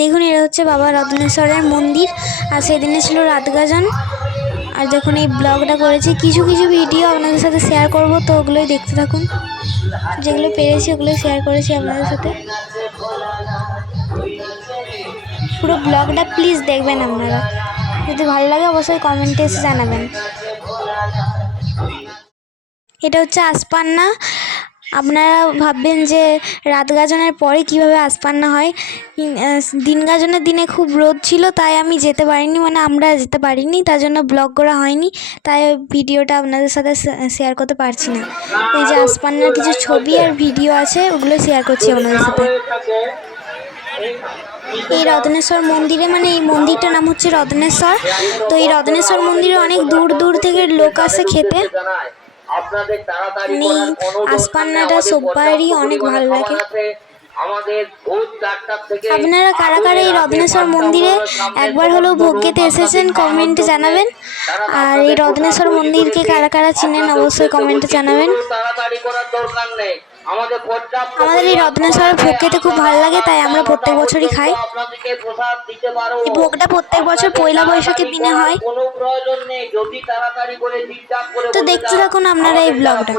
দেখুন এটা হচ্ছে বাবা রত্নেশ্বরের মন্দির, আর সেদিনে ছিল রাত গাজন। আর দেখুন এই ব্লগটা করেছি, কিছু কিছু ভিডিও আপনাদের সাথে শেয়ার করব, তো ওগুলোই দেখতে থাকুন। যেগুলো পেরেছি ওগুলোই শেয়ার করেছি আপনাদের সাথে। পুরো ব্লগটা প্লিজ দেখবেন আপনারা, যদি ভালো লাগে অবশ্যই কমেন্টে এসে জানাবেন। এটা হচ্ছে আসপান্না। আপনারা ভাববেন যে রাত গাজনের পরে কীভাবে আসপান্না হয়। দিন গাজনের দিনে খুব রোদ ছিল, তাই আমি যেতে পারিনি, মানে আমরা যেতে পারিনি, তার জন্য ব্লগ করা হয়নি, তাই ভিডিওটা আপনাদের সাথে শেয়ার করতে পারছি না। এই যে আসপান্নার কিছু ছবি আর ভিডিও আছে, ওগুলো শেয়ার করছি আপনাদের সাথে। এই রত্নেশ্বর মন্দিরে, মানে এই মন্দিরটার নাম হচ্ছে রত্নেশ্বর। তো এই রত্নেশ্বর মন্দিরে অনেক দূর দূর থেকে লোক আসে খেতে। আসপান্নাটা সবারই অনেক ভালো লাগে। আপনারা কারা কারা এই রত্নেশ্বর মন্দিরে একবার হলেও ভোগ খেতে এসেছেন কমেন্টে জানাবেন। আর এই রত্নেশ্বর মন্দিরকে কারা কারা চিনেন অবশ্যই কমেন্টে জানাবেন। আমাদের এই রত্নেশ্বরের ভোগ খেতে খুব ভালো লাগে, তাই আমরা প্রত্যেক বছরই খাই। এই ভোগটা প্রত্যেক বছর পয়লা বৈশাখের দিনে হয়। তো দেখতে থাকুন আপনারা এই ব্লগটা।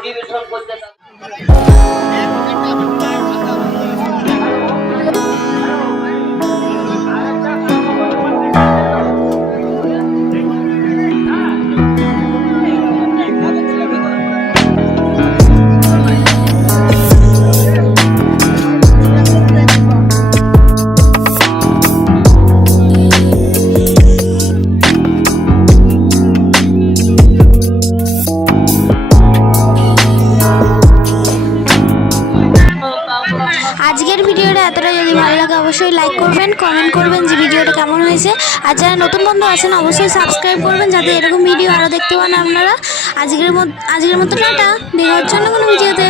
আজকের ভিডিওটা এতটা যদি ভালো লাগে অবশ্যই লাইক করবেন, কমেন্ট করবেন যে ভিডিওটা কেমন হয়েছে। আর যারা নতুন বন্ধু আছেন অবশ্যই সাবস্ক্রাইব করবেন, যাতে এরকম ভিডিও আরও দেখতে পান আপনারা। আজকের মতো টাটা, দেখা হচ্ছে অন্য কোনো ভিডিওতে।